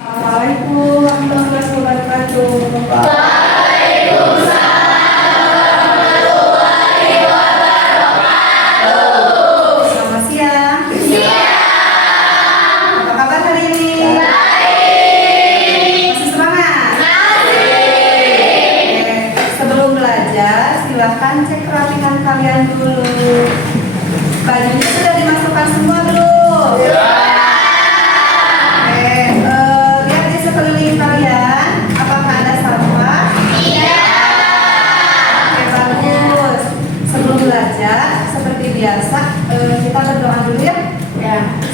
Assalamualaikum warahmatullahi wabarakatuh. Selamat siang. Apa kabar hari ini? Masih semangat? Oke, sebelum belajar, silahkan cek kerapihan kalian dulu. Bajunya sudah dimasukkan semua belum? Lihat di sekeliling kalian, apakah ada sampah? Oke, bagus. Sebelum belajar, seperti biasa, kita berdoa dulu ya.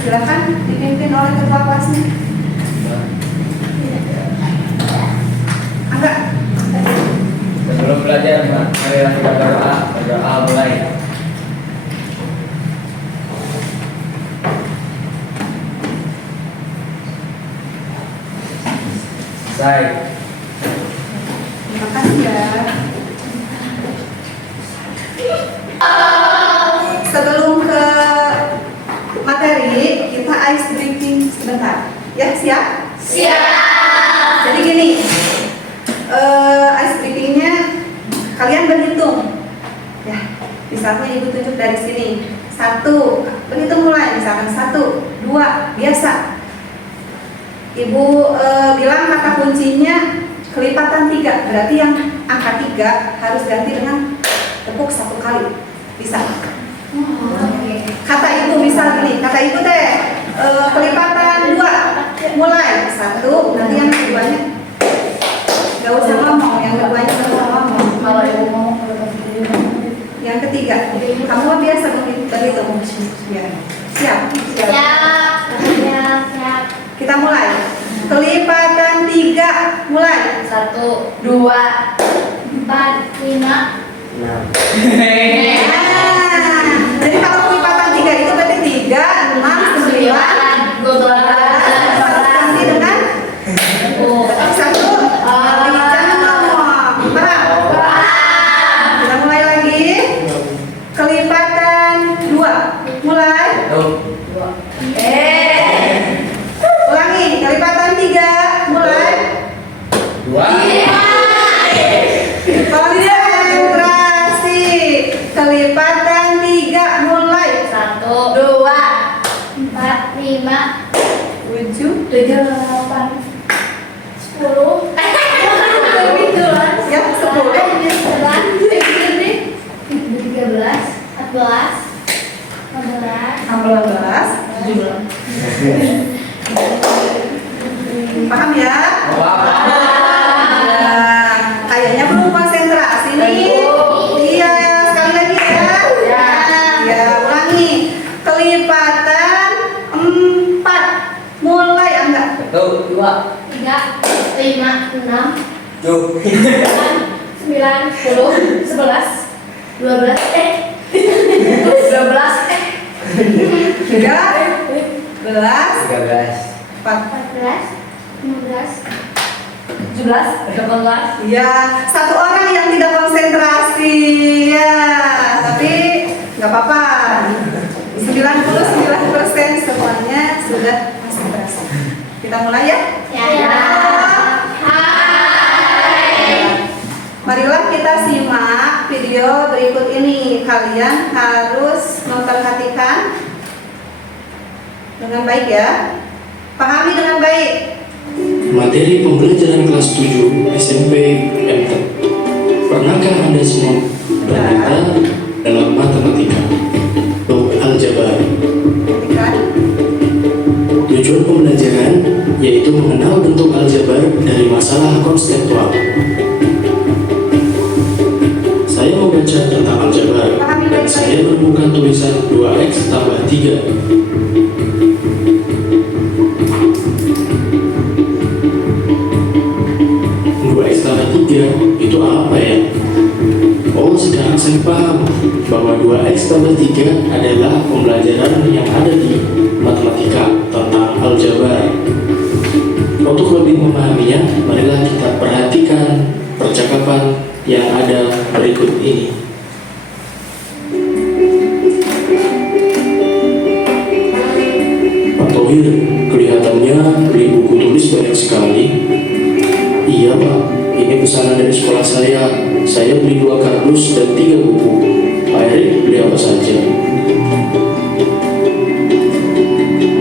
Silakan dipimpin oleh ketua kelasnya. Angga. Sebelum belajar, marilah kita berdoa. Berdoa mulai. Selesai. Terima kasih ya. Sebelum ke materi, kita ice breaking sebentar. Ya, siap? Siap. Jadi gini, ice breakingnya kalian berhitung. Ya, misalnya ibu tunjuk dari sini. 1, berhitung mulai. Misalkan 1, 2, biasa. Ibu bilang kata kuncinya kelipatan 3, berarti yang angka 3 harus ganti dengan tepuk 1 kali. Bisa? Kata ibu misal gini, kata ibu teh kelipatan 2, mulai 1, nanti yang keduanya gak usah ngomong, yang keduanya gak usah ngomong. Kalau ibu mau Yang ketiga, kamu biasa berhitung. Ya. Siap? siap. Kita mulai. Kelipatan 3, mulai. 1, 2, 4, 5. Jadi kalau kelipatan 3 itu berarti 3, 6, 9, 12. Ganti dengan 1. Jangan ngomong. Paham? Kita mulai lagi. Kelipatan 2, mulai. Ulangi. Kelipatan 3, mulai. 2. Konsentrasi. Kelipatan 3, mulai. 1, 2, 4, 5, 7, 8, 10. ya 10. 13, 14, 15, 16, 17. Paham ya? Nah, kayaknya belum konsentrasi nih. Iya, sekali lagi ya. Ya, ulangi. Kelipatan 4, mulai Angga. 1, 2. 3, 5, 6, 7. 9, 10, 11, 12, 12, 13, 13. 14. 15, 17, 18. Ya, satu orang yang tidak konsentrasi. Ya, tapi nggak apa-apa. 99% semuanya sudah konsentrasi. Kita mulai ya. Marilah kita simak video berikut ini. Kalian harus memperhatikan dengan baik ya. Pahami dengan baik. Materi pembelajaran kelas 7 SMP MT. Pernahkah Anda semua berminat dalam matematika atau aljabar? Perhatikan. Tujuan pembelajaran yaitu mengenal bentuk aljabar dari masalah konseptual. Saya membaca tentang aljabar dan saya menemukan tulisan 2x tambah 3. 2x tambah 3 itu apa ya? Oh, sekarang saya paham bahwa 2x tambah 3 adalah pembelajaran yang ada di matematika tentang aljabar. Untuk lebih memahaminya, marilah kita perhatikan percakapan yang ada berikut ini. Pak Thohir, kelihatannya beli buku ditulis banyak sekali. Iya Pak, ini pesanan dari sekolah saya. Saya beli 2 kardus dan 3 buku. Pak Erik beli apa saja?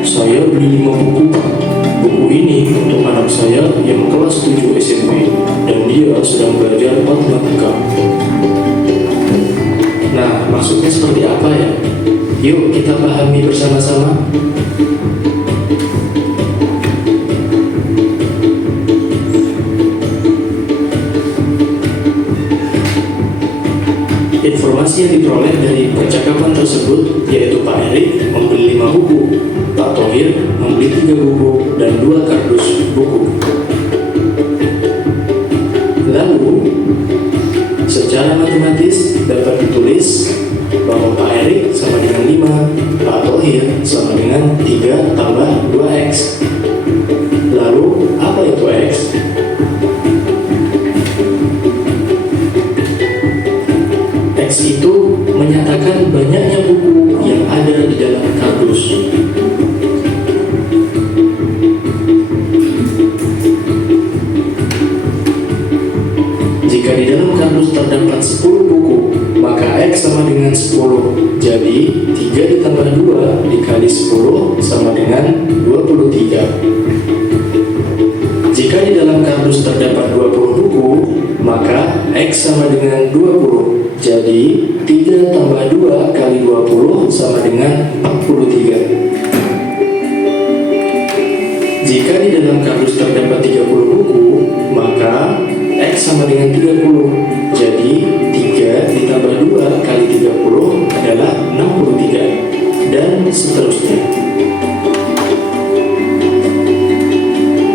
Saya beli 5 buku Pak. Buku ini untuk anak saya yang kelas 7 SMP dan dia sedang belajar matematika. Nah, maksudnya seperti apa ya? Yuk kita pahami bersama-sama. Informasi yang diperoleh dari percakapan tersebut yaitu Pak Erik membeli 5 buku, Pak Thohir membeli 3 buku dan 2 kardus buku. Lalu, secara matematis dapat ditulis bahwa Pak Erik sama dengan 5, Pak Thohir sama dengan 3 tambah 2X. Lalu, apa itu X? X itu menyatakan banyaknya buku yang ada di dalam kardus. Jika di dalam kardus terdapat 10 buku, maka X sama dengan 10. Jadi, 3 ditambah 2 dikali 10 sama dengan 23. Jika di dalam kardus terdapat 20 buku, maka X sama dengan 20. Jadi, 3 tambah 2 kali 20 sama dengan 43. Jika di dalam kardus terdapat 30 buku, maka X sama dengan 30. Jadi, 3 ditambah 2 kali 30 adalah 63. Dan seterusnya.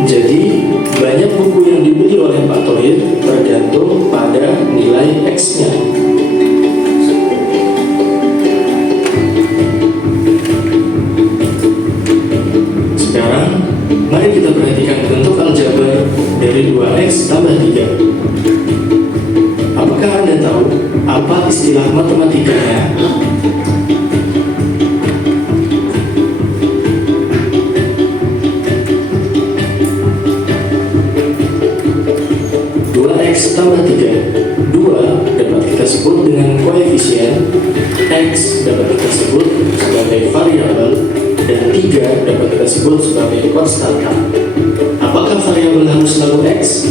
Jadi, banyak buku yang dibeli oleh Pak Thohir tergantung pada nilai X-nya. Sekarang, mari kita perhatikan bentuk aljabar dari 2X tambah 3. Apakah Anda tahu apa istilah matematikanya? X tambah 3. 2 dapat kita sebut dengan koefisien, X dapat kita sebut sebagai variabel, dan 3 dapat kita sebut sebagai konstanta. Apakah variabel harus selalu X?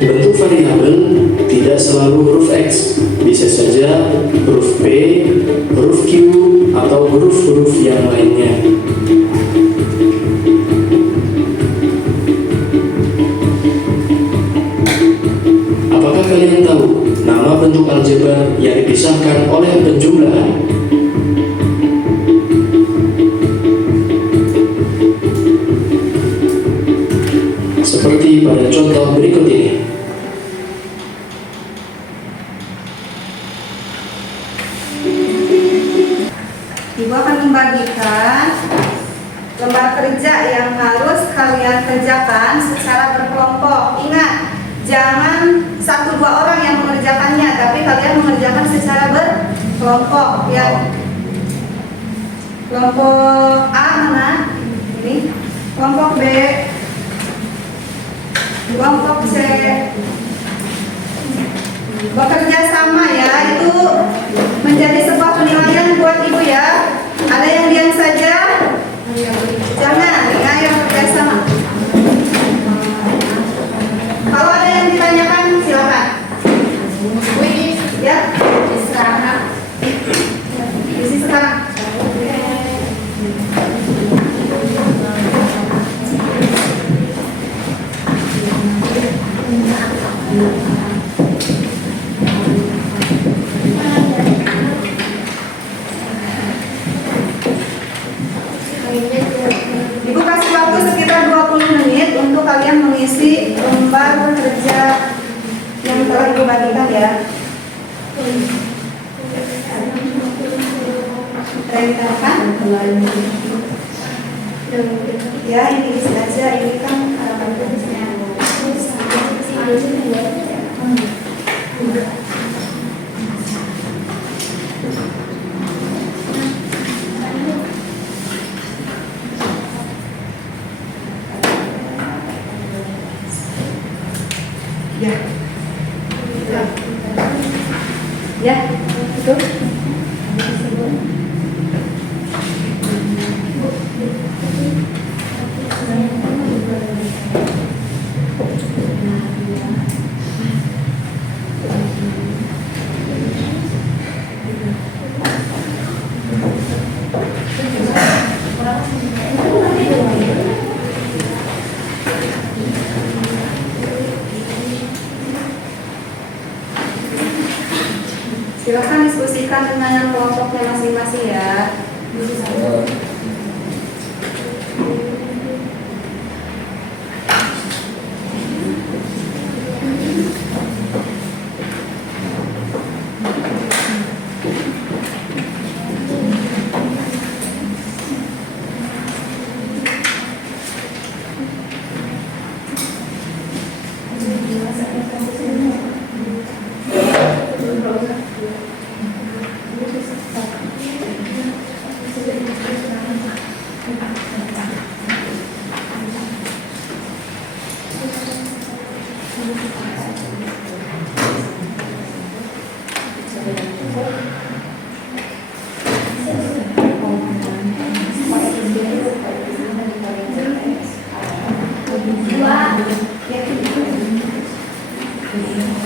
Bentuk variabel tidak selalu huruf X, bisa saja huruf P, huruf Q, atau huruf-huruf yang lainnya. Apakah kalian tahu nama bentuk aljabar yang dipisahkan oleh penjumlahan? Seperti pada contoh berikut ini. Ibu akan membagikan lembar kerja yang harus kalian kerjakan secara berkelompok. Ingat, jangan 1-2 orang yang mengerjakannya, tapi kalian mengerjakan secara berkelompok. Ya. Kelompok A mana? Ini. Kelompok B. Kelompok C. Bekerja sama ya, itu menjadi sebuah penilaian buat ibu ya. Ada yang diam saja? Jangan, ya, yang bekerja sama. Kalau ada yang ditanyakan, silakan. Ya, sekarang. Isi sekarang. Ibu kasih waktu sekitar 20 menit untuk kalian mengisi lembar kerja yang telah ibu bagikan ya. Rencanakan? Ya, ini isi aja. Ini kan harapan kerjanya. Betul. Silakan diskusikan dengan kelompoknya masing-masing ya.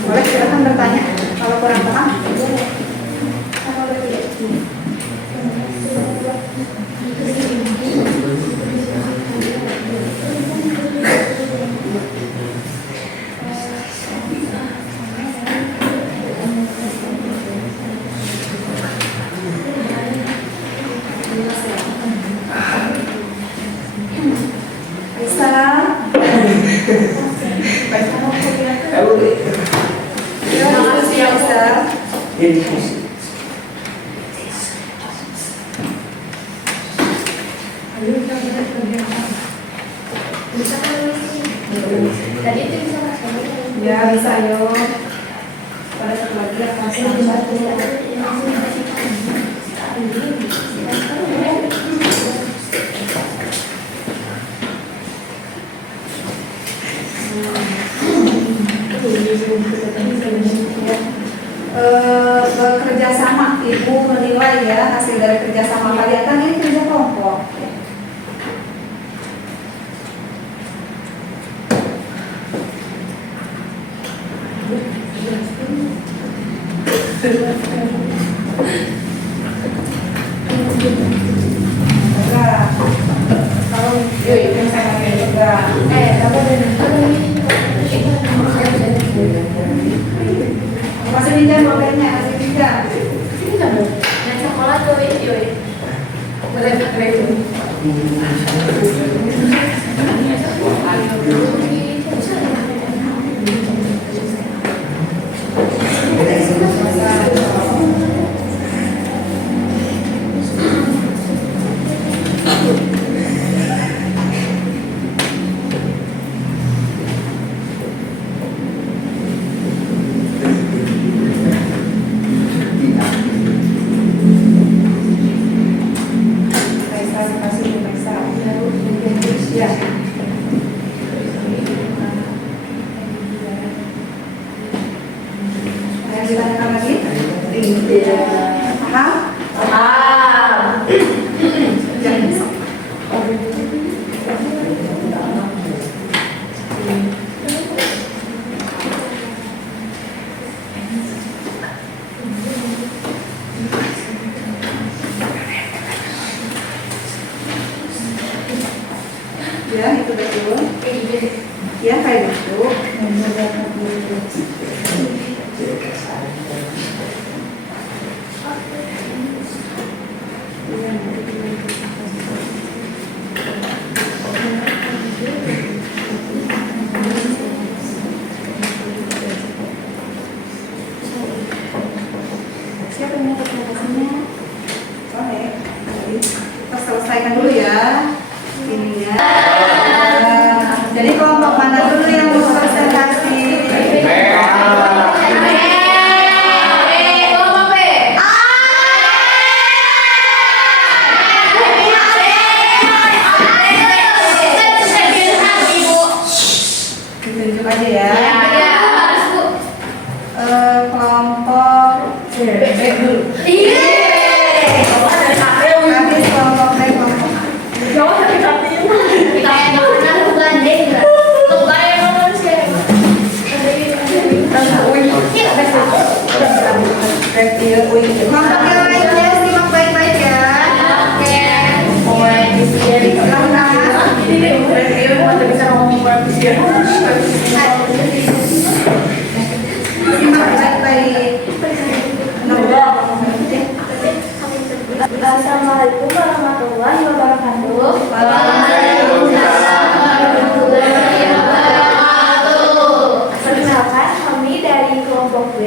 Boleh, silakan bertanya kalau kurang paham. Bisa. Ya, diskusi yang besar. Tadi itu bisa masuk. Ya, bisa ayo. Pada satu lagi ya, bekerja sama, ibu menilai ya hasil dari kerjasama kalian kan ini kerja kelompok. Kalau yang sama kayak juga, masih pinjam mobilnya, masih pinjam. Nah, sekolah tuh yoi. Boleh pakai itu. Ya. Ada yang ditanyakan lagi? Paham? Paham. Jangan bisa. Ya, itu betul. Ya, kayak gitu. Siapa yang mau presentasinya? Oke. Kita selesaikan dulu ya. Ini ya. Jadi kelompok mana dulu yang mau presentasi? Ditunjuk aja ya. Kelompok dulu. Iya. Ada KPU. Habis kelompok kelompok. Jawab dari KPU. Kayak makanan gandeng enggak? Tuh kayak manusia. Review. Kelompok yang lainnya simak baik-baik ya. Simak baik-baik. Assalamualaikum warahmatullahi wabarakatuh. Perkenalkan, kami dari kelompok B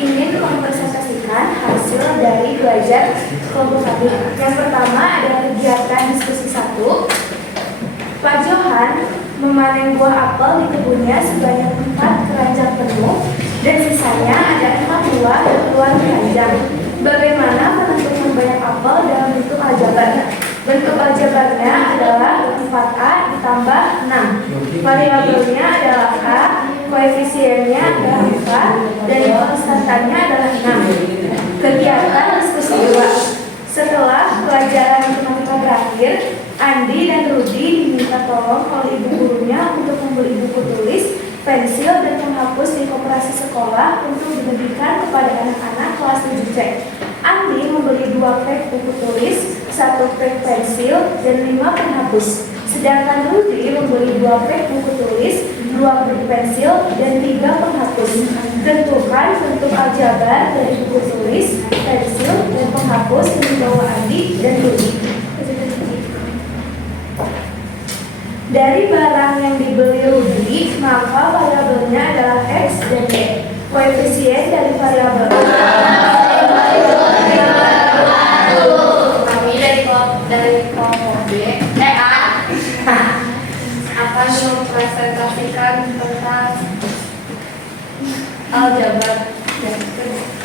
ingin mempresentasikan hasil dari belajar kelompok kami. Yang pertama adalah kegiatan diskusi 1. Pak Johan memanen buah apel di kebunnya sebanyak 4 keranjang penuh dan sisanya ada 4 buah yang keluar keranjang. Bagaimana menentukan banyak apel dalam bentuk aljabar? Bentuk aljabarnya adalah 4A ditambah 6. Variabelnya adalah A, koefisiennya adalah 4, dan konstantannya adalah 6. Kegiatan diskusi 2. Setelah pelajaran matematika berakhir, Andi dan Rudi diminta tolong oleh ibu gurunya untuk membeli buku tulis, pensil, dan penghapus di koperasi sekolah untuk dibagikan kepada anak-anak kelas 7C. Andi membeli 2 pek buku tulis, 1 pek pensil, dan 5 penghapus. Sedangkan Rudi membeli 2 pek buku tulis, 2 pek pensil, dan 3 penghapus. Tentukan bentuk aljabar dari buku tulis, pensil, dan penghapus yang dibawa Andi dan Rudi. Dari barang yang dibeli Rudi, maka variabelnya adalah X dan Y. Koefisien dari variabel kami dari kelompok B, A akan mempresentasikan tentang aljabar.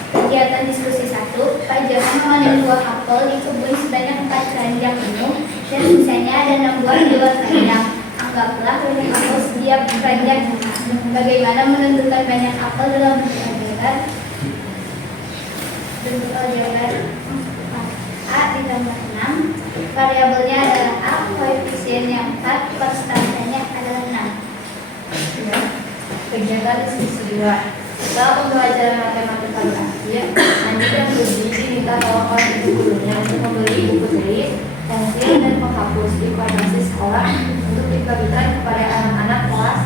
Kegiatan diskusi 1, Pak Johan memanen buah apel di kebun sebanyak 4 keranjang penuh dan sisanya ada 6 buah di luar keranjang. Anggaplah banyak apel setiap keranjang. Bagaimana menentukan banyak apel dalam bentuk aljabar? Bentuk aljabar A ditambah 6. Variabelnya adalah A, koefisiennya 4, konstantanya adalah 6. Kegiatan diskusi 2. Setelah pembelajaran matematika berakhir, Andi dan Rudi diminta tolong oleh ibu gurunya untuk membeli buku tulis, pensil, dan penghapus di koperasi sekolah untuk dibagikan kepada anak-anak kelas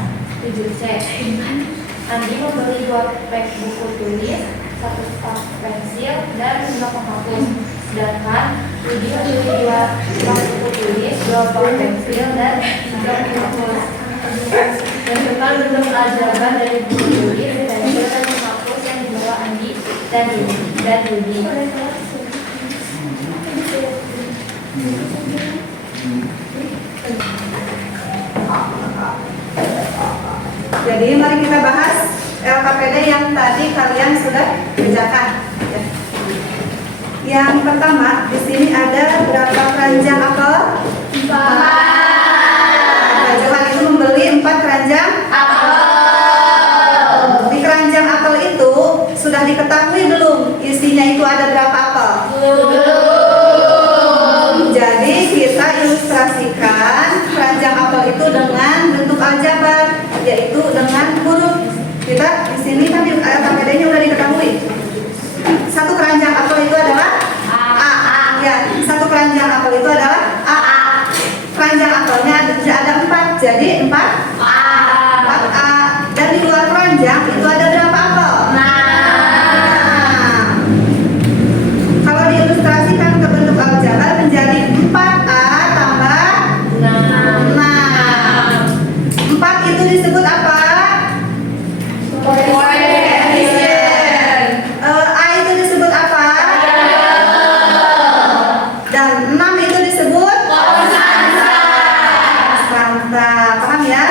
7C. Andi membeli 2 pek buku tulis, 1 pak pensil, dan 5 penghapus. Sedangkan Rudi membeli 2 pak buku tulis, 2 pak pensil, dan 3 penghapus. Tentukan bentuk aljabar dari buku tulis, pensil, dan penghapus yang dibawa Andi dan Rudi. Jadi mari kita bahas LKPD yang tadi kalian sudah kerjakan. Ya. Yang pertama di sini ada berapa keranjang apel? 4. Pak Johan itu membeli 4 keranjang apel. Di keranjang apel itu sudah diketahui belum isinya itu ada berapa apel? Belum. Jadi kita ilustrasikan keranjang apel itu dengan bentuk aljabar, yaitu dengan huruf. Kita di sini kan LKPD-nya udah diketahui. 1 keranjang apel itu adalah A. Ya, 1 keranjang apel itu adalah A. Keranjang apelnya ada 4, jadi 4A. Dan di luar keranjang itu ada berapa apel? Nah, kalau diilustrasikan ke bentuk aljabar menjadi 4A tambah 6. 4 itu disebut apa? Koefisien. A itu disebut apa? Dan 6 itu disebut konstanta. Paham ya?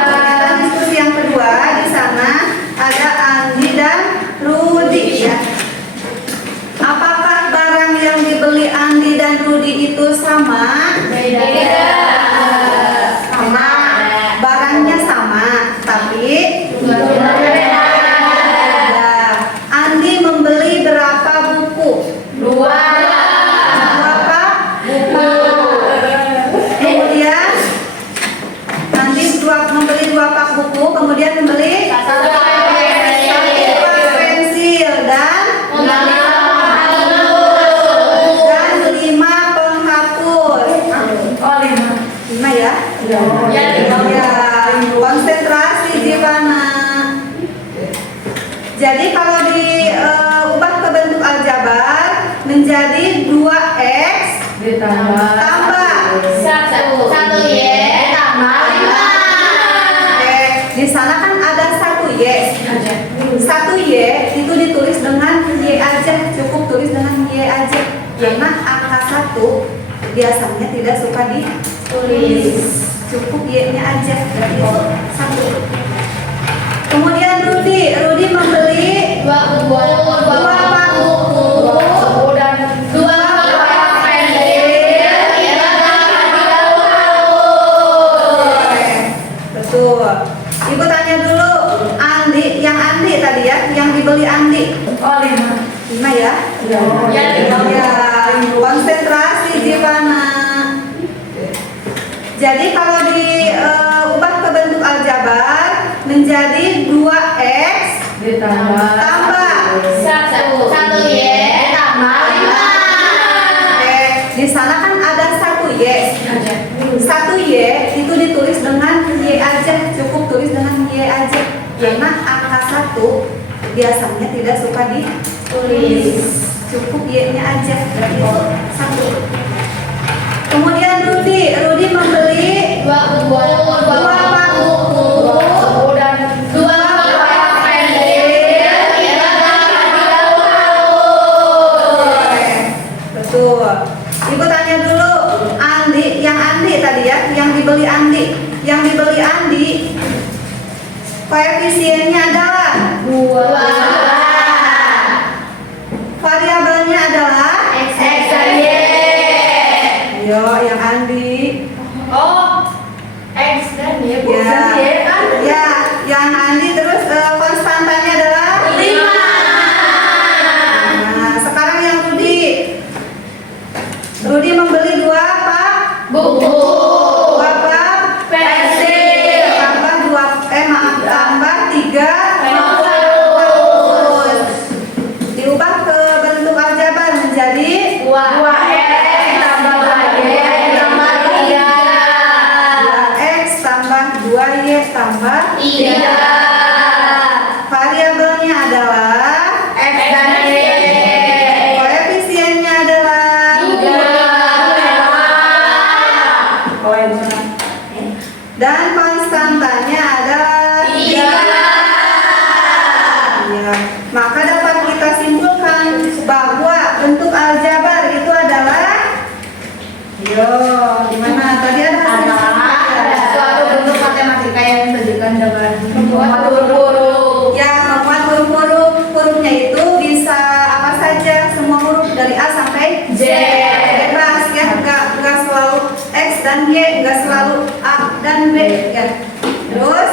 Kita diskusi yang kedua. Di sana ada Andi dan Rudi ya. Apakah barang yang dibeli Andi dan Rudi itu sama? Beda. Sama. Barangnya sama, tapi beda. Andi membeli berapa ditambah Tambah. Satu Y tambah 5. Oke, di sana kan ada 1 Y. 1 Y itu ditulis dengan Y aja, cukup tulis dengan Y aja. Karena angka 1 biasanya tidak suka ditulis, cukup Y-nya aja, berarti itu 1. Kemudian Rudi membeli Dua buku dan dua Betul. Ibu tanya dulu, yang Andi tadi ya, yang dibeli Andi. 5 ya? Ya, konsentrasi Gimana? Jadi kalau diubah ke bentuk aljabar menjadi 2x ditambah tambah. satu Y tambah 5. Oke, di sana kan ada 1 Y. 1 Y itu ditulis dengan Y aja, cukup tulis dengan Y aja. Karena angka 1 biasanya tidak suka ditulis, cukup Y-nya aja, berarti itu 1. Kemudian Rudi membeli Dua buku dan dua Betul. Ibu tanya dulu, yang Andi tadi ya, yang dibeli Andi, koefisiennya adalah 2. variabelnya adalah. X dan Y. Ayo, yang Andi. X dan Y Ya, yang Andi terus konstantanya adalah 5. Nah, sekarang yang Rudi membeli 2 apa? Buku 2 apa? pensil tambah 3 diubah ke bentuk aljabar menjadi 2x tambah Y tambah 2x tambah 2y tambah 3. variabelnya adalah X dan Y koefisiennya adalah 2. dan konstantanya adalah 3. Ya, maka dapat kita simpulkan bahwa bentuk aljabar itu adalah gimana? Tadi ada hasil Suatu bentuk matematika yang disajikan dengan membuat huruf-huruf. ya, memuat hurufnya itu bisa apa saja, semua huruf dari A sampai Z. Bebas ya, enggak selalu X dan Y, enggak selalu A dan B ya. Terus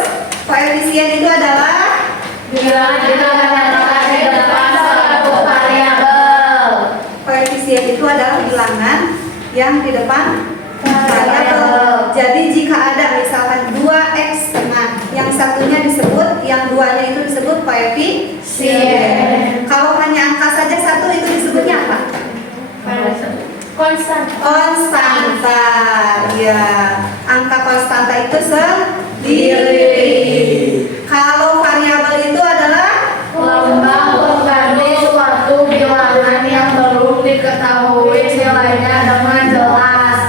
koefisien itu adalah Bilangan kita menyatakan di depan suatu variabel. koefisien itu adalah bilangan yang di depan variabel. Jadi jika ada misalkan 2x, nah yang satunya disebut, yang duanya itu disebut koefisien. Kalau hanya angka saja 1 itu disebutnya apa? Konstanta. Ya, angka konstanta itu sendiri. Kalau variabel itu adalah Lambang pengganti suatu bilangan yang belum diketahui nilainya dengan jelas.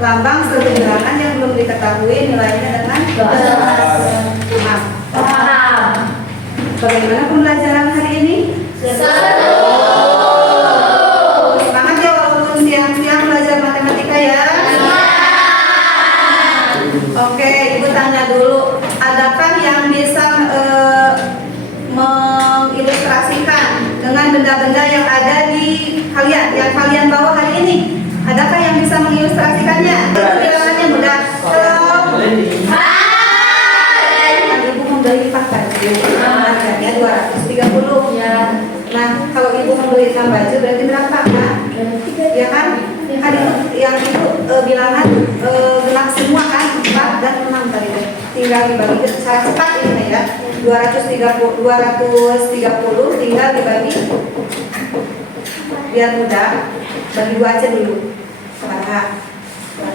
lambang suatu bilangan yang belum diketahui nilainya dengan jelas. Nah, Paham? bagaimana pembelajaran hari ini? Semangat ya walaupun siang-siang belajar matematika ya. Oke, Ibu tanya dulu, adakah yang bisa mengilustrasikan dengan benda-benda yang ada di yang kalian bawa hari ini? Adakah yang bisa mengilustrasikannya? Bilangannya mudah. Halo. Kan Ibu membeli 4 baju, harganya 230 ya. Nah, kalau Ibu membeli 6 baju berarti berapa, Kak? Ya kan? Kan itu yang itu bilangan genap semua kan, 4 dan 6 tadi. Tinggal dibagi secara cepat ini ya. 230 tinggal dibagi biar mudah. Bagi 2 aja dulu. Sekarang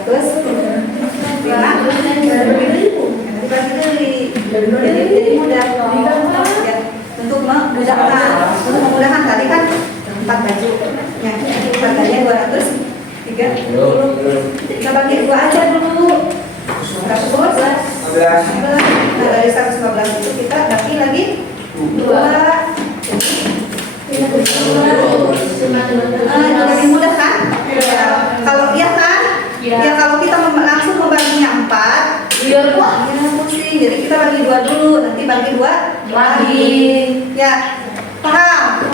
100 jadi mudah ya, untuk memudahkan tadi kan 4 baju ya, harganya 230 Kita bagi 2 aja dulu. 115. Nah, dari 115 itu kita bagi lagi 2. Itu lebih mudah kan? Kalau iya kan? Ya kalau kita langsung membaginya 4, ya pusing. Jadi kita bagi 2 dulu, nanti bagi 2 lagi. Ya, paham?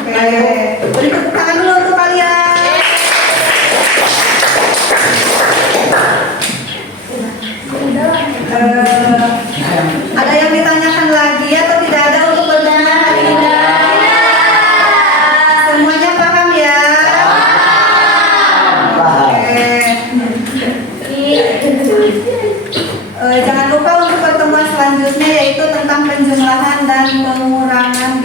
Oke. Beri tepuk tangan dulu untuk kalian. Ada yang ditanyakan lagi atau tidak ada untuk pertanyaan hari ini? Semuanya paham ya? Jangan lupa untuk pertemuan selanjutnya yaitu tentang penjumlahan dan pengurangan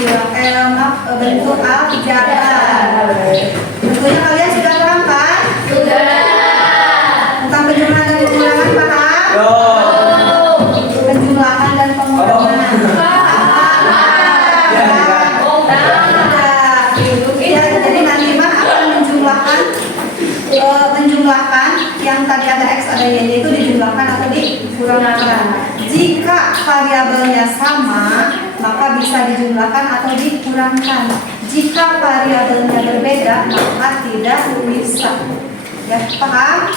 bentuk abjad. Tentunya kalian sudah paham kan? Tentang penjumlahan dan pengurangan paham? Penjumlahan dan pengurangan. Jadi nanti mah akan menjumlahkan yang tadi ada X ada Y itu dijumlahkan atau dikurangkan. Jika variabelnya sama, maka bisa dijumlahkan atau dikurangkan. Jika variabelnya berbeda, maka tidak bisa. Ya, paham?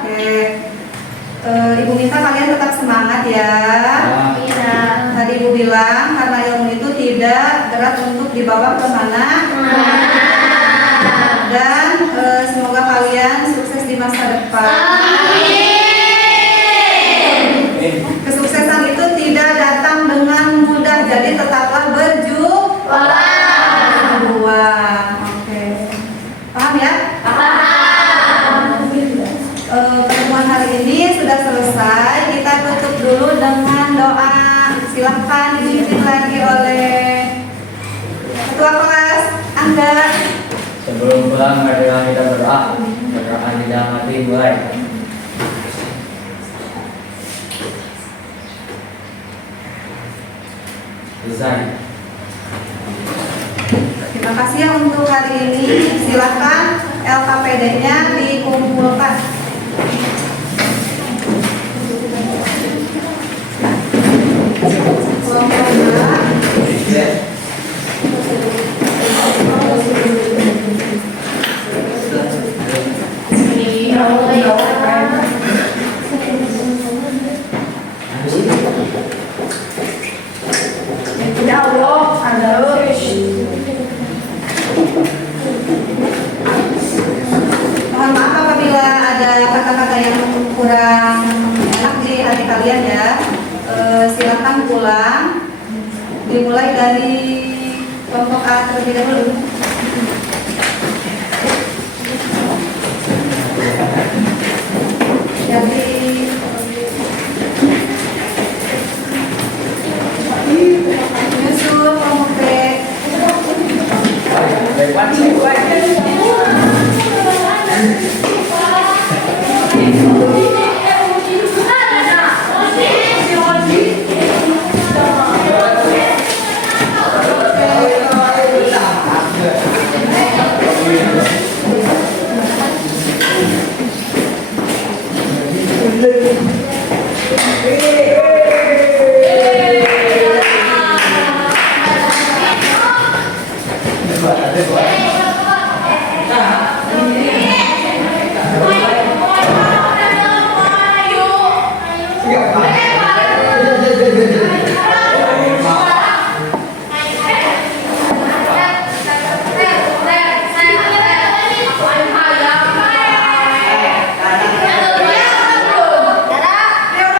Oke. Ibu minta kalian tetap semangat ya. Tadi Ibu bilang karena ilmu itu tidak berat untuk dibawa kemana. Dan semoga kalian sukses di masa depan. Kesuksesan itu tidak datang dengan mudah, jadi tetaplah berjuang. Oke, paham ya? Pertemuan hari ini sudah selesai. Kita tutup dulu dengan doa. Silahkan dipimpin lagi oleh Ketua Kelas Angga. Sebelum pulang, marilah kita berdoa. Berdoa di dalam hati mulai. Selesai. Terima kasih ya untuk hari ini. Silahkan LKPD-nya dikumpulkan. Mohon maaf apabila ada kata-kata yang kurang enak di hati kalian ya. Silakan pulang. Dimulai dari kelompok A terlebih dahulu. Jadi nyusul kelompok B. Terima kasih.